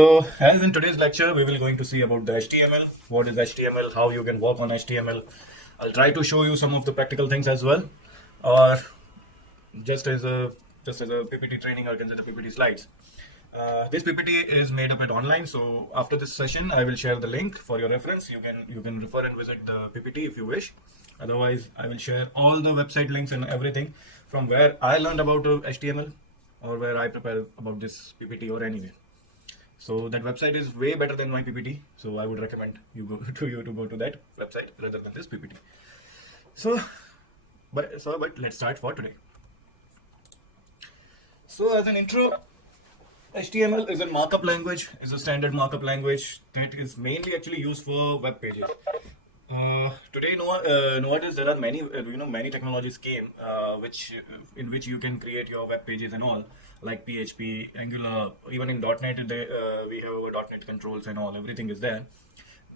So, as in today's lecture, we will going to see about the HTML. What is HTML? How you can work on HTML. I'll try to show you some of the practical things as well, or just as a PPT training, or consider PPT slides. This PPT is made up at online. So after this session, I will share the link for your reference. You can refer and visit the PPT if you wish. Otherwise, I will share all the website links and everything from where I learned about HTML or where I prepare about this PPT or anyway. So that website is way better than my PPT. So I would recommend you to go to that website rather than this PPT. But let's start for today. So as an intro, HTML is a markup language, is a standard markup language that is mainly actually used for web pages. Today, nowadays there are many technologies came in which you can create your web pages and all, like PHP, Angular, even in .NET we have .NET controls and all, everything is there.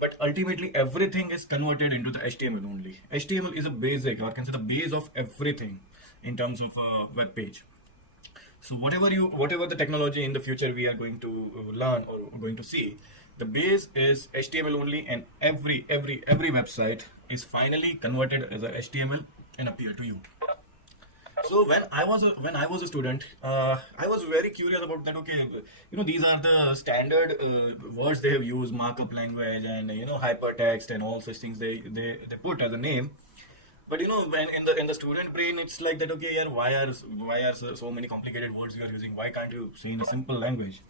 But ultimately everything is converted into the HTML only. HTML is a basic, or can say the base of everything in terms of a web page. So whatever the technology in the future we are going to learn or going to see, the base is HTML only, and every website is finally converted as a HTML and appear to you. So when I was a student, I was very curious about that. Okay, these are the standard words they have used, markup language and hypertext and all such things they put as a name. But when in the student brain, it's like that. Okay, yeah, why are so many complicated words you are using? Why can't you say in a simple language?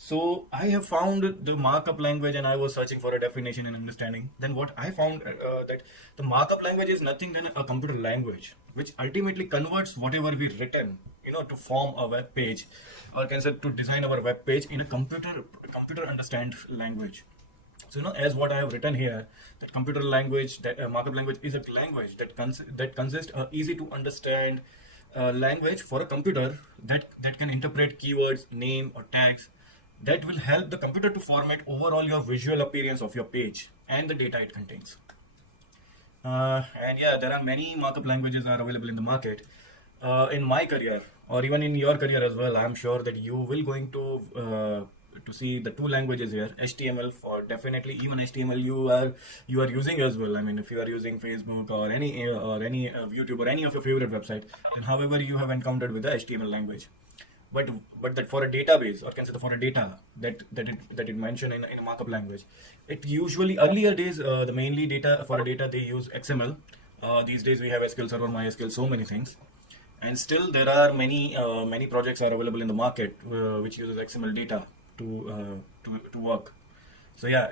So I have found the markup language, and I was searching for a definition and understanding. Then what I found that the markup language is nothing than a computer language, which ultimately converts whatever we written, to form a web page, or can say to design our web page in a computer understand language. So as what I have written here, that computer language, that markup language is a language that consists easy to understand language for a computer that can interpret keywords, name or tags that will help the computer to format overall your visual appearance of your page and the data it contains. And yeah, there are many markup languages are available in the market. In my career, or even in your career as well, I'm sure that you will going to see the two languages here. HTML, for definitely, even HTML you are using as well. I mean, if you are using Facebook or any YouTube or any of your favorite website, then however you have encountered with the HTML language. But that for a database, or can say for a data that it mentioned in a markup language, it usually earlier days the mainly data for a data they use XML. These days we have SQL Server, MySQL, so many things, and still there are many projects are available in the market which uses XML data to work. So yeah,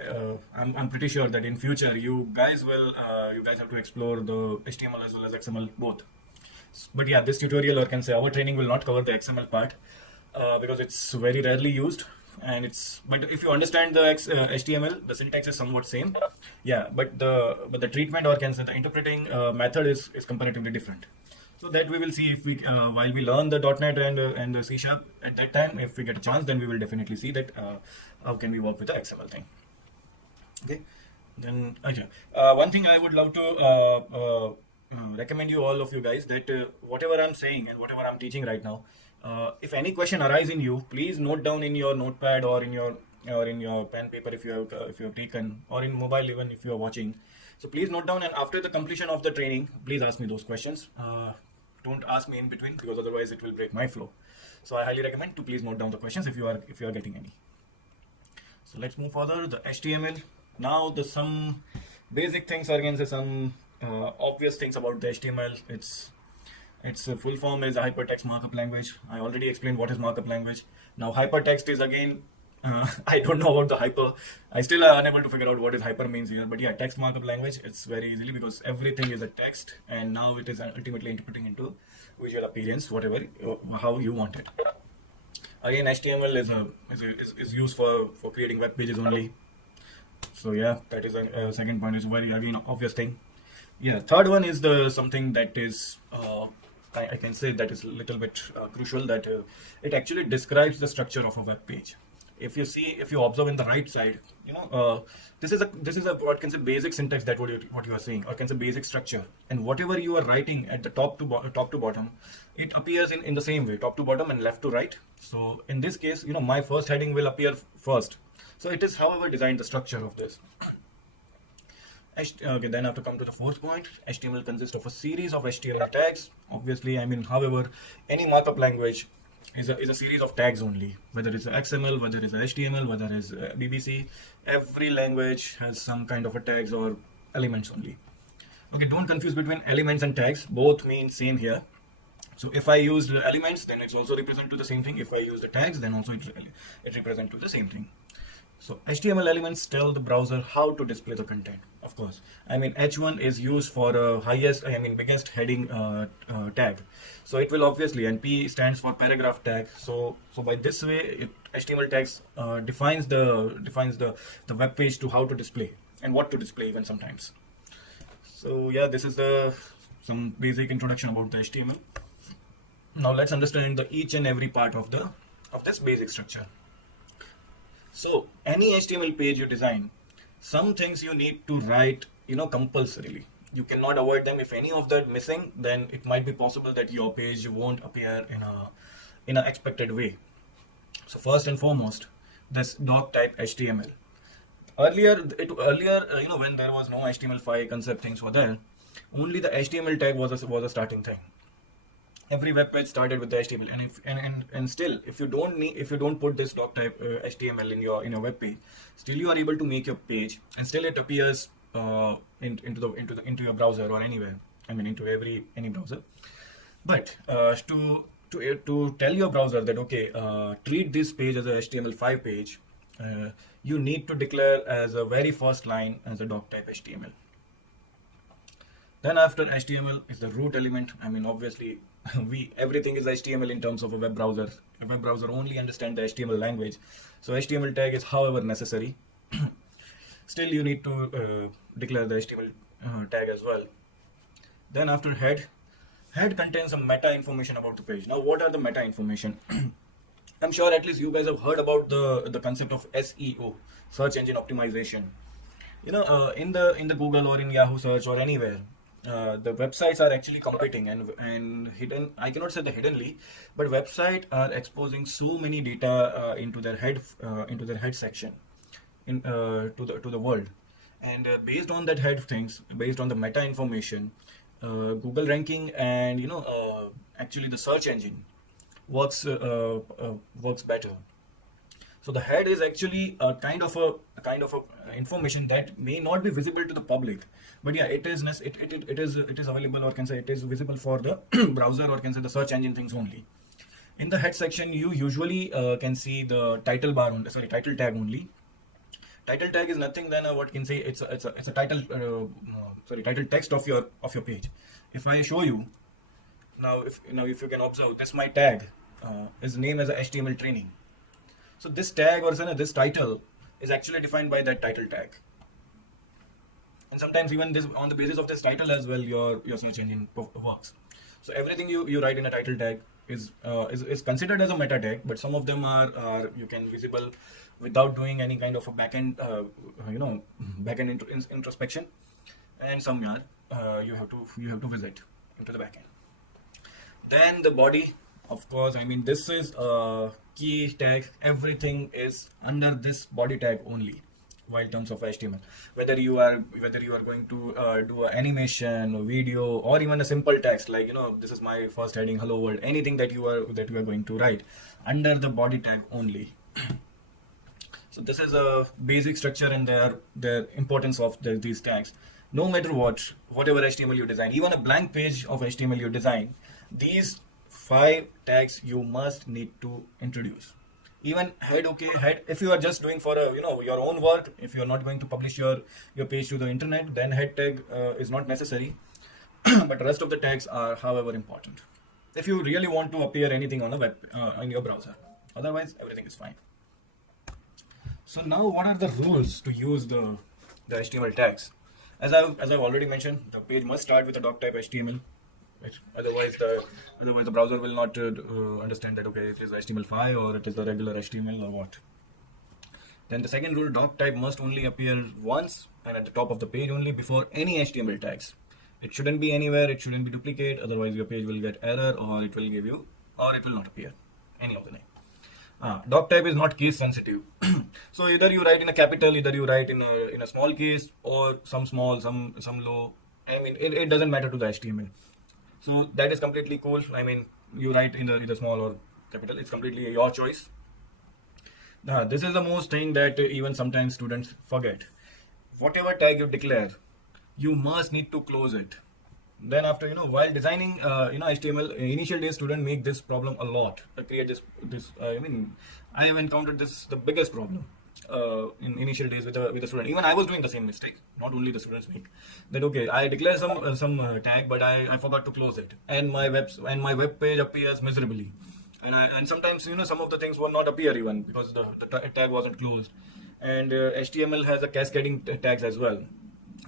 I'm pretty sure that in future you guys have to explore the HTML as well as XML both. But yeah, this tutorial, or can say our training, will not cover the XML part because it's very rarely used, but if you understand the HTML, the syntax is somewhat same. Yeah, but the treatment, or can say the interpreting method is comparatively different. So that we will see if we while we learn the .NET and the C# at that time, if we get a chance, then we will definitely see that how can we work with the XML thing. Okay, then okay. One thing I would love to recommend you, all of you guys, that whatever I'm saying and whatever I'm teaching right now, if any question arise in you, please note down in your notepad or in your pen paper if you have taken, or in mobile even if you are watching. So please note down, and after the completion of the training, please ask me those questions. Don't ask me in between, because otherwise it will break my flow. So I highly recommend to please note down the questions if you are getting any. So let's move further. The HTML. Now some basic things, or can say some obvious things about the HTML. Its full form is hypertext markup language. I already explained what is markup language. Now hypertext is again, I don't know about the hyper. I still are unable to figure out what is hyper means here. But yeah, text markup language, it's very easily, because everything is a text, and now it is ultimately interpreting into visual appearance, whatever how you want it. Again, HTML is used for creating web pages only. So yeah, that is a second point. Is very again obvious thing. Yeah, third one is the something that is I can say that is a little bit crucial, that it actually describes the structure of a web page. If you observe in the right side, this is a what can say basic syntax, that what you are saying, or can say basic structure, and whatever you are writing at the top to bottom, it appears in the same way, top to bottom and left to right. So in this case, my first heading will appear first, So it is, however, designed the structure of this. Okay, then I have to come to the fourth point. HTML consists of a series of HTML tags. Obviously, I mean, however, any markup language is a series of tags only. Whether it's XML, whether it's HTML, whether it's BBC, every language has some kind of a tags or elements only. Okay, don't confuse between elements and tags. Both mean same here. So if I use the elements, then it's also represent to the same thing. If I use the tags, then also it represent to the same thing. So HTML elements tell the browser how to display the content. Of course, I mean H1 is used for biggest heading tag. So it will obviously, and P stands for paragraph tag. So by this way, HTML tags defines the web page to how to display and what to display even sometimes. So yeah, this is some basic introduction about the HTML. Now let's understand the each and every part of this basic structure. So any HTML page you design, some things you need to write, compulsorily. You cannot avoid them. If any of that missing, then it might be possible that your page won't appear in a expected way. So first and foremost, this doc type HTML. Earlier, when there was no HTML5 concept things were there, only the HTML tag was a starting thing. Every web page started with the HTML, and still, if you don't put this doc type HTML in your web page, still you are able to make your page, and still it appears into your browser or anywhere. I mean, into any browser. But to tell your browser that okay, treat this page as a HTML5 page, you need to declare as a very first line as a doc type HTML. Then after HTML is the root element. I mean, obviously, everything is HTML in terms of a web browser. A web browser only understands the HTML language. So HTML tag is, however, necessary. Still, you need to declare the HTML tag as well. Then after head contains some meta information about the page. Now, what are the meta information? I'm sure at least you guys have heard about the concept of SEO, search engine optimization. In the Google or in Yahoo search or anywhere, the websites are actually competing and hidden. I cannot say the hiddenly, but websites are exposing so many data into their head section, to the world, and based on that head things, based on the meta information, Google ranking and actually the search engine works better. So the head is actually a kind of information that may not be visible to the public, but yeah, it is available, or can say it is visible for the browser, or can say the search engine things only. In the head section, you usually can see the title tag only. Title tag is nothing than what can say it's a title title text of your page. If I show you now, if you can observe this, my tag is named as a HTML training. So this tag or this title is actually defined by that title tag, and sometimes even this, on the basis of this title as well, your search engine works. So everything you write in a title tag is considered as a meta tag, but some of them are you can visible without doing any kind of a backend introspection, and some you have to visit into the backend. Then the body, of course, I mean this is a key tag. Everything is under this body tag only. While in terms of HTML, whether you are going to do an animation, a video, or even a simple text like this is my first heading, hello world, anything that you are going to write under the body tag only. So this is a basic structure and their importance of these tags. No matter whatever HTML you design, even a blank page of HTML you design, these 5 tags you must need to introduce. Even head, if you are just doing for your own work, if you are not going to publish your page to the internet, then head tag is not necessary. But rest of the tags are, however, important if you really want to appear anything on the web in your browser. Otherwise, everything is fine. So now, what are the rules to use the HTML tags? As I've already mentioned, the page must start with a doc type HTML. Right? Otherwise, the browser will not understand that okay, it is HTML5 or it is the regular HTML or what. Then the second rule, doc type must only appear once and at the top of the page only before any HTML tags. It shouldn't be anywhere. It shouldn't be duplicate. Otherwise, your page will get error, or it will not appear any of the name. Doc type is not case sensitive. So either you write in a capital, either you write in a small case, or some small, some low. I mean, it doesn't matter to the HTML. So that is completely cool. I mean, you write in the either small or capital. It's completely your choice. This is the most thing that even sometimes students forget. Whatever tag you declare, you must need to close it. Then after, while designing HTML, initial days student make this problem a lot. Create this I mean, I have encountered this the biggest problem in initial days with the student. Even I was doing the same mistake. Not only the students make that. Okay, I declare some tag, but I forgot to close it, and my web page appears miserably. And sometimes, some of the things will not appear even because the tag wasn't closed. And HTML has a cascading tags as well.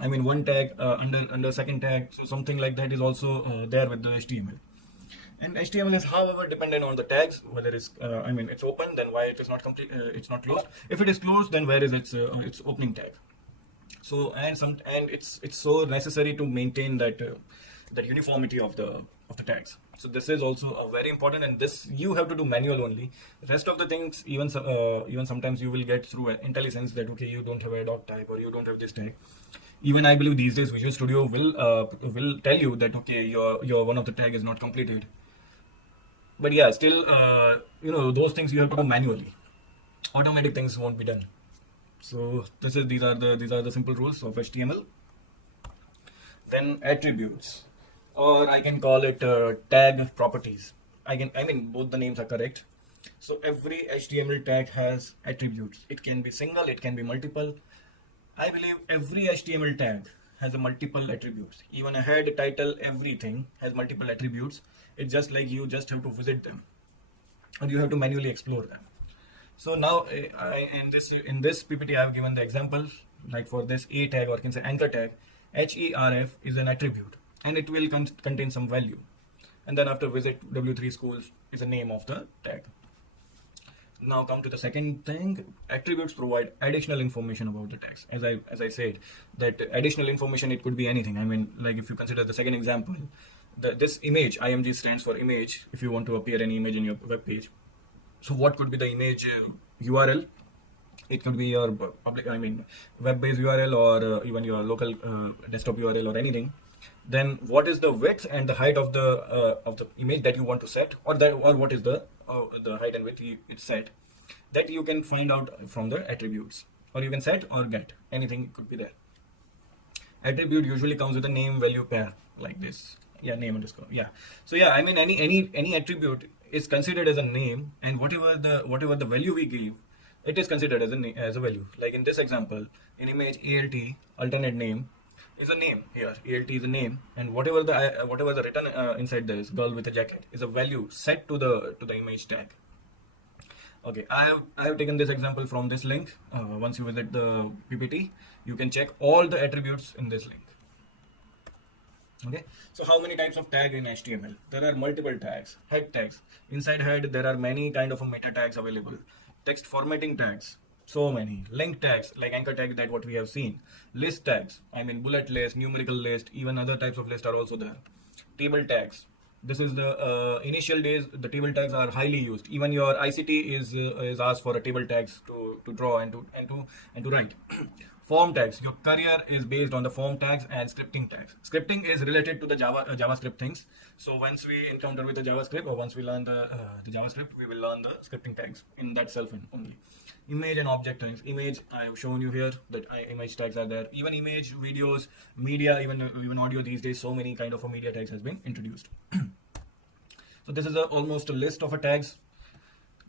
I mean, one tag under second tag, so something like that is also there with the HTML. And HTML is, however, dependent on the tags. Whether it's it's open, then why it is not complete? It's not closed. If it is closed, then where is its opening tag? So and it's so necessary to maintain that uniformity of the tags. So this is also very important, and this you have to do manual only. Rest of the things, even sometimes you will get through IntelliSense that okay, you don't have a doc type or you don't have this tag. Even I believe these days Visual Studio will tell you that okay, your one of the tag is not completed. But yeah, still those things you have to do manually. Automatic things won't be done. So these are the simple rules of HTML. Then attributes, or I can call it tag properties. I mean both the names are correct. So every HTML tag has attributes. It can be single, it can be multiple. I believe every HTML tag has a multiple attributes. Even a head, title, everything has multiple attributes. It's just like you just have to visit them, or you have to manually explore them. So now, in this PPT, I have given the example. Like for this A tag, or can say anchor tag, HERF is an attribute, and it will contain some value. And then after visit W3 schools is the name of the tag. Now come to the second thing. Attributes provide additional information about the tags. As I said, that additional information, it could be anything. I mean, like if you consider the second example, this image, IMG stands for image. If you want to appear any image in your web page, so what could be the image URL? It could be your public, web-based URL, or even your local desktop URL or anything. Then what is the width and the height of the image that you want to set, or what is the height and width it's set? That you can find out from the attributes, or you can set or get anything could be there. Attribute usually comes with a name value pair like this. Yeah, name underscore. Yeah. So yeah, I mean any attribute is considered as a name, and whatever the value we give, it is considered as a value. Like in this example, in image ALT, alternate name, is a name here. ALT is a name, and whatever the written inside this girl with a jacket is a value set to the image tag. Okay, I have taken this example from this link. Once you visit the PPT, you can check all the attributes in this link. Okay, so how many types of tag in HTML? There are multiple tags. Head tags. Inside head, there are many kind of meta tags available. Text formatting tags, so many. Link tags, like anchor tag, that what we have seen. List tags, I mean bullet list, numerical list, even other types of lists are also there. Table tags. This is the initial days. The table tags are highly used. Even your ICT is asked for a table tags to draw and to write. Form tags. Your career is based on the form tags and scripting tags. Scripting is related to the JavaScript things. So once we encounter with the JavaScript, or once we learn the JavaScript, we will learn the scripting tags in that self only. Image and object tags. Image, I have shown you here that image tags are there. Even image, videos, media, even audio these days, so many kind of a media tags has been introduced. So this is almost a list of tags.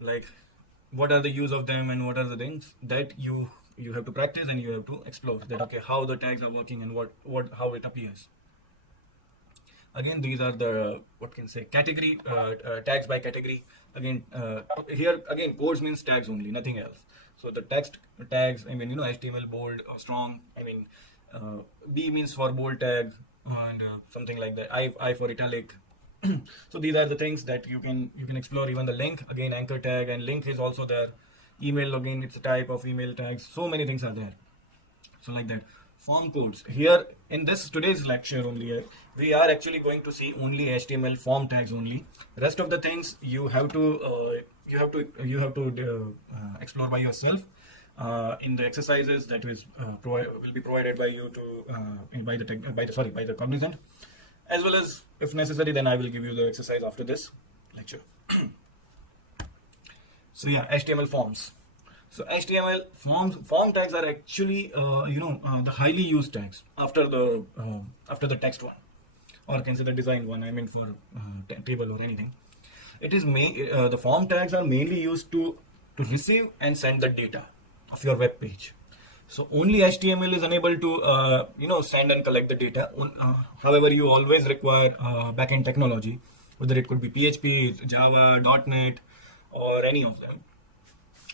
Like what are the use of them and what are the things that you have to practice and you have to explore that. Okay, how the tags are working and how it appears. Again, these are the category tags by category. Again, here again codes means tags only, nothing else. So the text tags, HTML bold or strong. B means for bold tag, and something like that. I for italic. So these are the things that you can explore. Even the link, again anchor tag, and link is also there. Email, again it's a type of email tags. So many things are there. So like that. Form codes. Here in today's lecture only, we are actually going to see only HTML form tags only. Rest of the things you have to explore by yourself in the exercises that will be provided by you to by the Cognizant, as well as if necessary, then I will give you the exercise after this lecture. So yeah, HTML forms. So HTML form tags are actually the highly used tags after the text one, or consider design one. I mean for table or anything. It is the form tags are mainly used to receive and send the data of your web page. So only HTML is unable to send and collect the data. However, you always require backend technology, whether it could be PHP, Java, .NET, or any of them.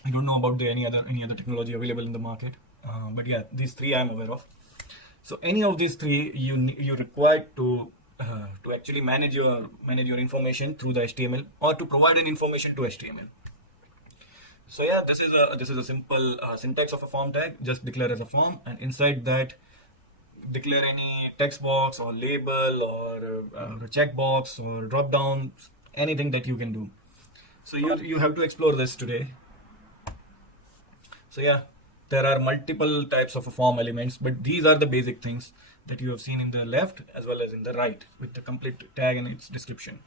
I don't know about any other technology available in the market, but yeah, these three I'm aware of. So any of these three, you require to actually manage your information through the HTML, or to provide an information to HTML. So yeah, this is a simple syntax of a form tag. Just declare as a form, and inside that declare any text box or label or a checkbox or drop down, anything that you can do. So you have to explore this today. So yeah, there are multiple types of form elements, but these are the basic things that you have seen in the left as well as in the right, with the complete tag and its description.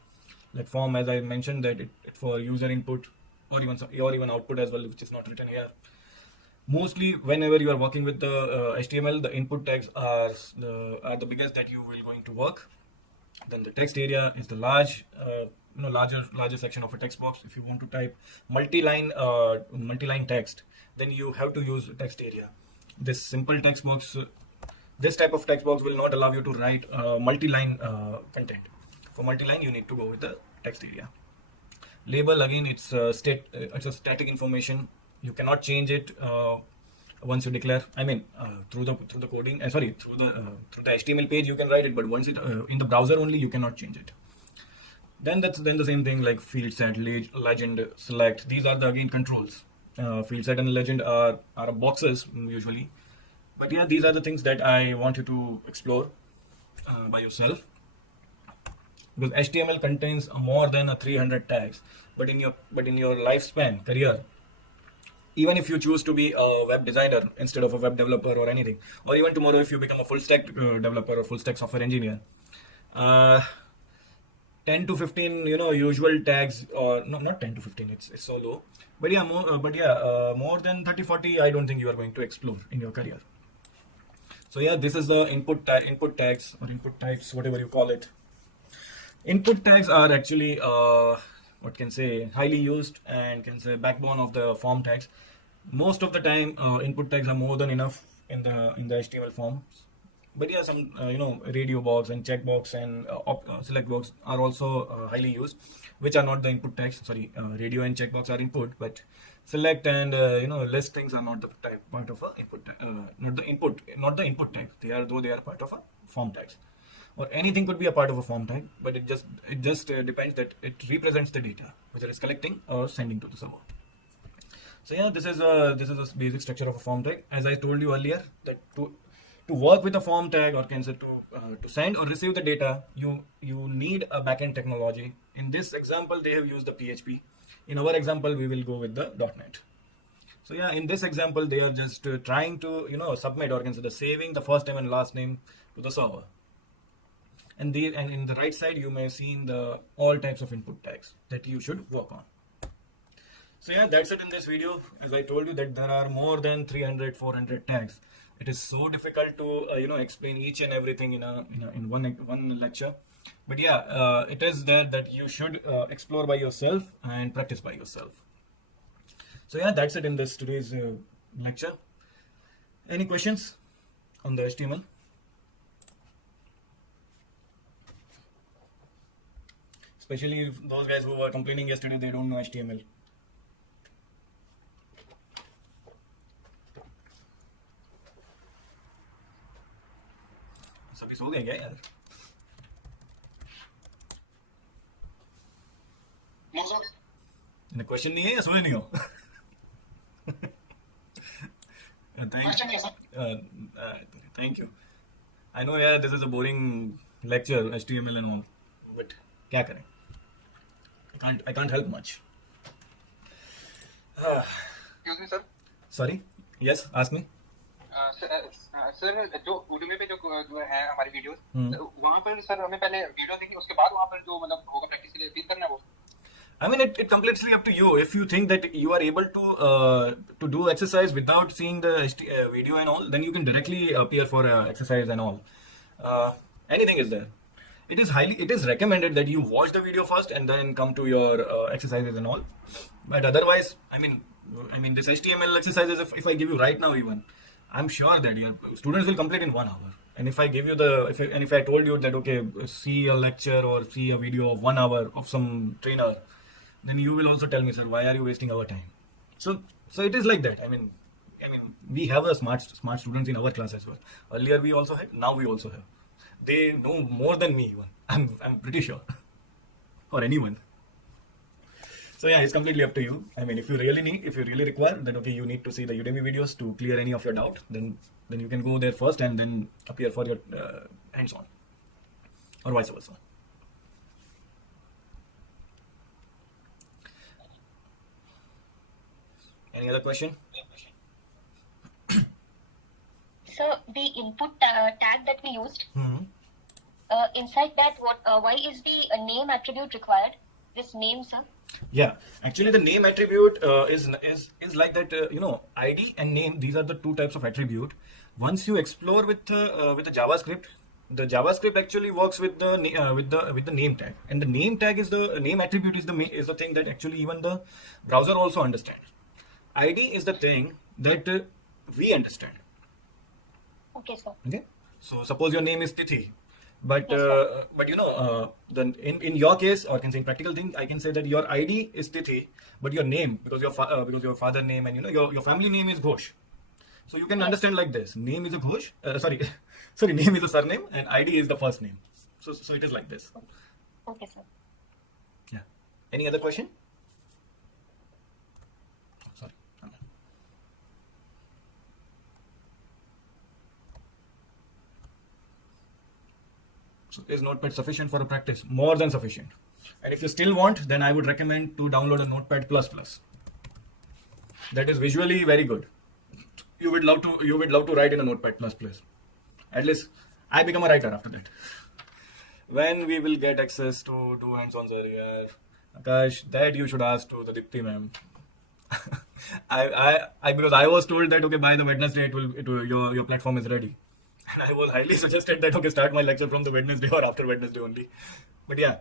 Like form, as I mentioned, that it for user input or even output as well, which is not written here. Mostly, whenever you are working with the HTML, the input tags are the biggest that you will going to work. Then the text area is the larger section of a text box. If you want to type multi-line text, then you have to use text area. This simple text box, this type of text box will not allow you to write multi-line content. For multi-line, you need to go with the text area. Label, again, it's a static information. You cannot change it once you declare. I mean, through the coding. Through the HTML page you can write it, but once it in the browser only, you cannot change it. Then the same thing like field set, legend, select. These are the again controls. Field set and legend are boxes usually, but yeah, these are the things that I want you to explore by yourself, because HTML contains more than 300 tags. But in your lifespan career, even if you choose to be a web designer instead of a web developer or anything, or even tomorrow if you become a full stack developer or full stack software engineer, 10 to 15 usual tags, or not 10 to 15, it's so low, but yeah, more than 30-40 I don't think you are going to explore in your career. So yeah, this is the input tags or input types, whatever you call it. Input tags are actually highly used and can say backbone of the form tags. Most of the time input tags are more than enough in the HTML forms. But yeah, some radio box and checkbox and select box are also highly used, which are not the input tags. Radio and checkbox are input, but select and list things are not the part of a input not the input tag. They are part of a form tags, or anything could be a part of a form tag, but it just depends that it represents the data, whether it's collecting or sending to the server. So yeah, this is a basic structure of a form tag. As I told you earlier, that to work with a form tag, or can say to send or receive the data, you need a backend technology. In this example, they have used the PHP. In our example, we will go with the .NET. So yeah, in this example, they are just trying to submit, or consider saving the first name and last name to the server. And in the right side, you may see the all types of input tags that you should work on. So yeah, that's it in this video. As I told you that there are more than 300-400 tags. It is so difficult to explain each and everything in one lecture. But yeah, it is there that you should explore by yourself and practice by yourself. So yeah, that's it in today's lecture. Any questions on the HTML? Especially if those guys who were complaining yesterday, they don't know HTML. सभी सो गए क्या यार? Question नहीं है या सोए नहीं हो? Thank you. I know यार, this is a boring lecture, HTML and all, but क्या करें? I can't help much. Excuse me sir. Sorry. Yes, ask me. Sir जो उडमी पे जो है हमारी वीडियोस, Hmm. वहाँ पर सर हमें पहले वीडियो देखनी, उसके बाद वहाँ पर जो मतलब होगा प्रैक्टिस के लिए फील करना है वो। I mean, it completely up to you. If you think that you are able to do exercise without seeing the video and all, then you can directly appear for exercise and all. Anything is there. It is recommended that you watch the video first and then come to your exercises and all. But otherwise, I mean, this HTML exercises. If I give you right now, even, I'm sure that your students will complete in 1 hour. And if I give you if I told you that okay, see a lecture or see a video of 1 hour of some trainer, then you will also tell me, sir, why are you wasting our time? So it is like that. I mean, we have a smart students in our class as well. Earlier we also had, now we also have. They know more than me even. I'm pretty sure, or anyone. So yeah, it's completely up to you. I mean, if you really require that, okay, you need to see the Udemy videos to clear any of your doubt, then you can go there first and then appear for your hands-on, or vice versa. Any other question? So the input tag that we used, Hmm. inside that, why is the name attribute required? This name, sir. Yeah, actually, the name attribute is like that. ID and name. These are the two types of attribute. Once you explore with the JavaScript, the JavaScript actually works with the with the name tag, and the name tag is the name attribute is the thing that actually even the browser also understands. ID is the thing that we understand. Okay, sir. Okay, so suppose your name is Tithi, but Yes, sir. then in your case, or can say in practical thing, I can say that your ID is Tithi, but your name, because your father name and your family name is Ghosh. So you can Yes. understand like this: name is a Ghosh. Sorry, sorry, name is a surname, and ID is the first name. So it is like this. Okay, sir. Yeah. Any other question? Sorry. So is Notepad sufficient for a practice? More than sufficient. And if you still want, then I would recommend to download a Notepad++. That is visually very good. You would love to write in a Notepad++. At least I become a writer after that. When we will get access to do hands-on, sir? Yeah. Akash, that you should ask to the Dipti ma'am. I because I was told that okay, by the Wednesday your platform is ready, and I was highly suggested that okay, start my lecture from the Wednesday or after Wednesday only. But yeah,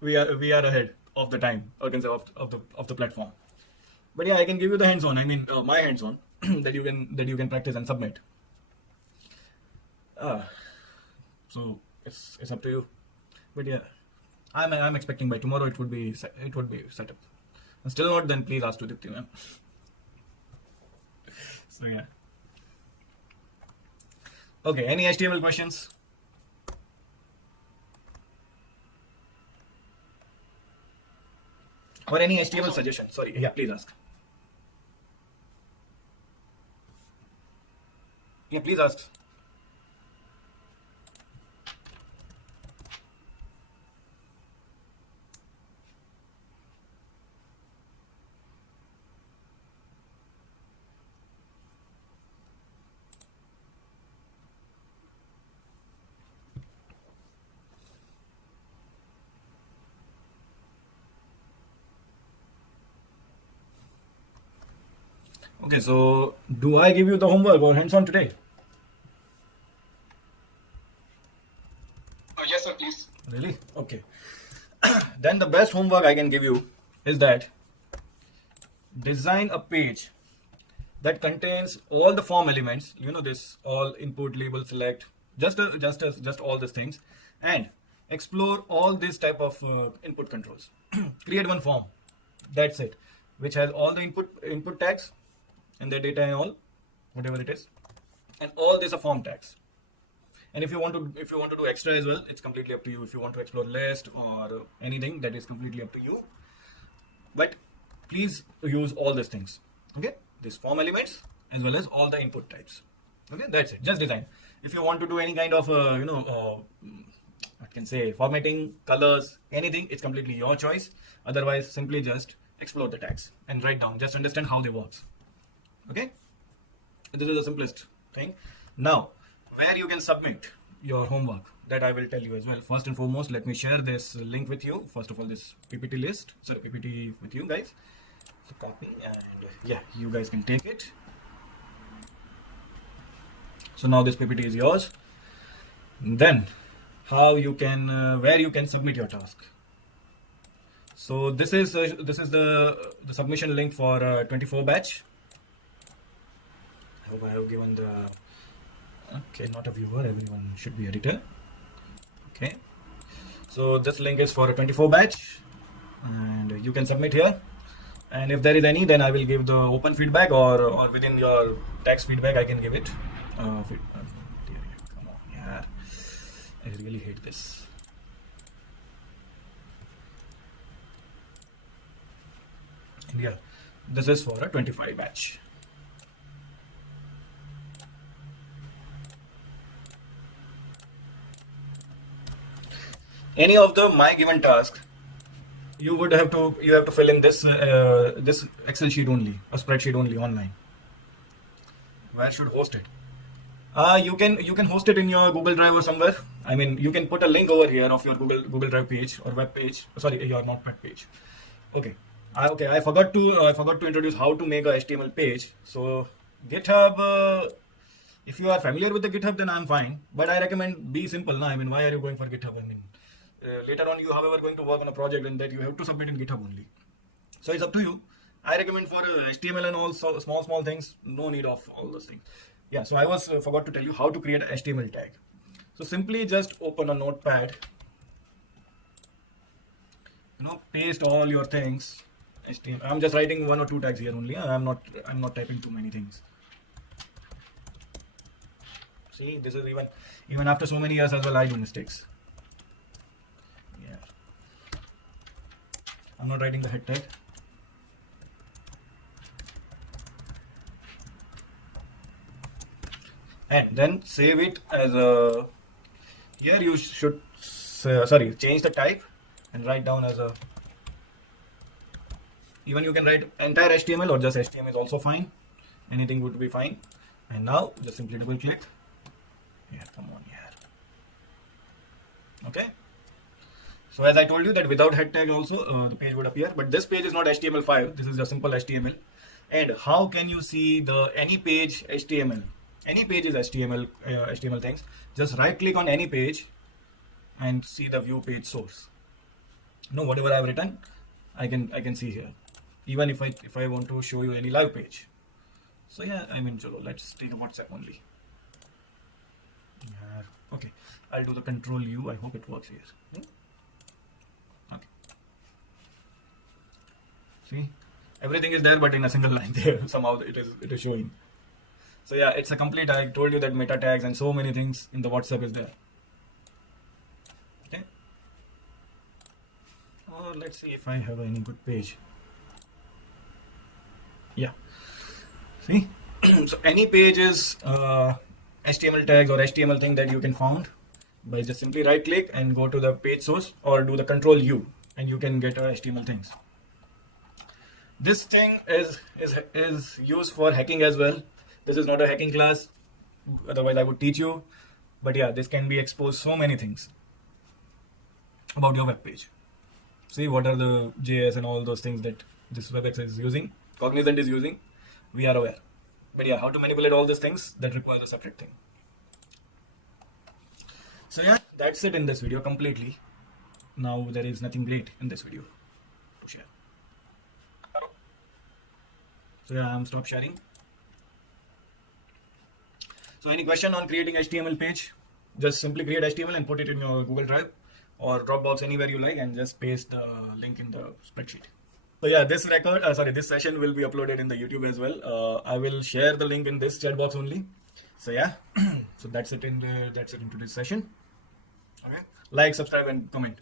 we are ahead of the time, or can say of the platform. But yeah, I can give you the hands-on. I mean, my hands-on that you can practice and submit. So it's up to you. But yeah, I'm expecting by tomorrow it would be set up. And still not, then please ask to Dipti ma'am. So yeah. Okay, any HTML questions? Or any HTML suggestion? Sorry, yeah, please ask. Yeah, please ask. Okay, so do I give you the homework or hands-on today? Yes sir, please. Really? Okay. Then the best homework I can give you is that design a page that contains all the form elements. This all input, label, select, just all these things, and explore all these type of input controls. Create one form. That's it, which has all the input tags and their data and all, whatever it is, and all these are form tags. And if you want to do extra as well, it's completely up to you. If you want to explore list or anything, that is completely up to you. But please use all these things. Okay, these form elements as well as all the input types. Okay, that's it. Just design. If you want to do any kind of I can say formatting, colors, anything, it's completely your choice. Otherwise, simply just explore the tags and write down. Just understand how they work. Okay, this is the simplest thing. Now, where you can submit your homework, that I will tell you as well. First and foremost, let me share this link with you. First of all, this PPT with you guys. So copy, and yeah, you guys can take it. So now this PPT is yours. Then how you can where you can submit your task. So this is the submission link for 24 batch. I hope I have given the okay, not a viewer, everyone should be editor. Okay, so this link is for a 24 batch, and you can submit here. And if there is any, then I will give the open feedback, or within your text feedback I can give it. Come on, yeah, I really hate this. And yeah, this is for a 25 batch. Any of the my given task, you have to fill in this this Excel sheet only, a spreadsheet only online. Where should host it? You can host it in your Google Drive or somewhere. I mean, you can put a link over here of your Google Drive page or web page. Sorry, your Notepad page. Okay. I forgot to introduce how to make a HTML page. So GitHub. If you are familiar with the GitHub, then I'm fine. But I recommend be simple. I mean, why are you going for GitHub? I mean, later on you, however, going to work on a project and that you have to submit in GitHub only. So it's up to you. I recommend for HTML and all small things, no need of all those things. Yeah, so I forgot to tell you how to create an HTML tag. So simply just open a notepad, paste all your things. HTML. I'm just writing 1 or 2 tags here only. I'm not typing too many things. See, this is even after so many years as well, I do mistakes. Yeah, I'm not writing the head tag. And then save it as a. Here you should change the type and write down as a. Even you can write entire HTML or just HTML is also fine. Anything would be fine. And now just simply double click. Yeah, come on here. Okay. So as I told you that without head tag also the page would appear, but this page is not HTML5. This is a simple HTML. And how can you see the any page HTML? Any page is HTML things. Just right click on any page and see the view page source. Whatever I have written, I can see here. Even if I want to show you any live page. So yeah, I mean, let's take a WhatsApp only. Yeah, okay, I'll do the Control U. I hope it works here. Okay. See, everything is there, but in a single line there. Somehow it is showing. So yeah, it's a complete. I told you that meta tags and so many things in the WhatsApp is there. Okay. Oh, let's see if I have any good page. Yeah. See, so any page is HTML tags or HTML thing that you can found by just simply right click and go to the page source or do the Control U and you can get HTML things. This thing is used for hacking as well. This is not a hacking class, otherwise I would teach you. But yeah, this can be exposed so many things about your web page. See what are the JS and all those things that this WebEx is using, Cognizant is using. We are aware. But yeah, how to manipulate all these things, that requires a separate thing. So yeah, that's it in this video completely. Now there is nothing great in this video to share. So yeah, I'm stop sharing. So any question on creating HTML page, just simply create HTML and put it in your Google Drive or Dropbox, anywhere you like, and just paste the link in the spreadsheet. So yeah, this session will be uploaded in the YouTube as well. I will share the link in this chat box only. So yeah, so that's it in today's session. Okay, like, subscribe, and comment.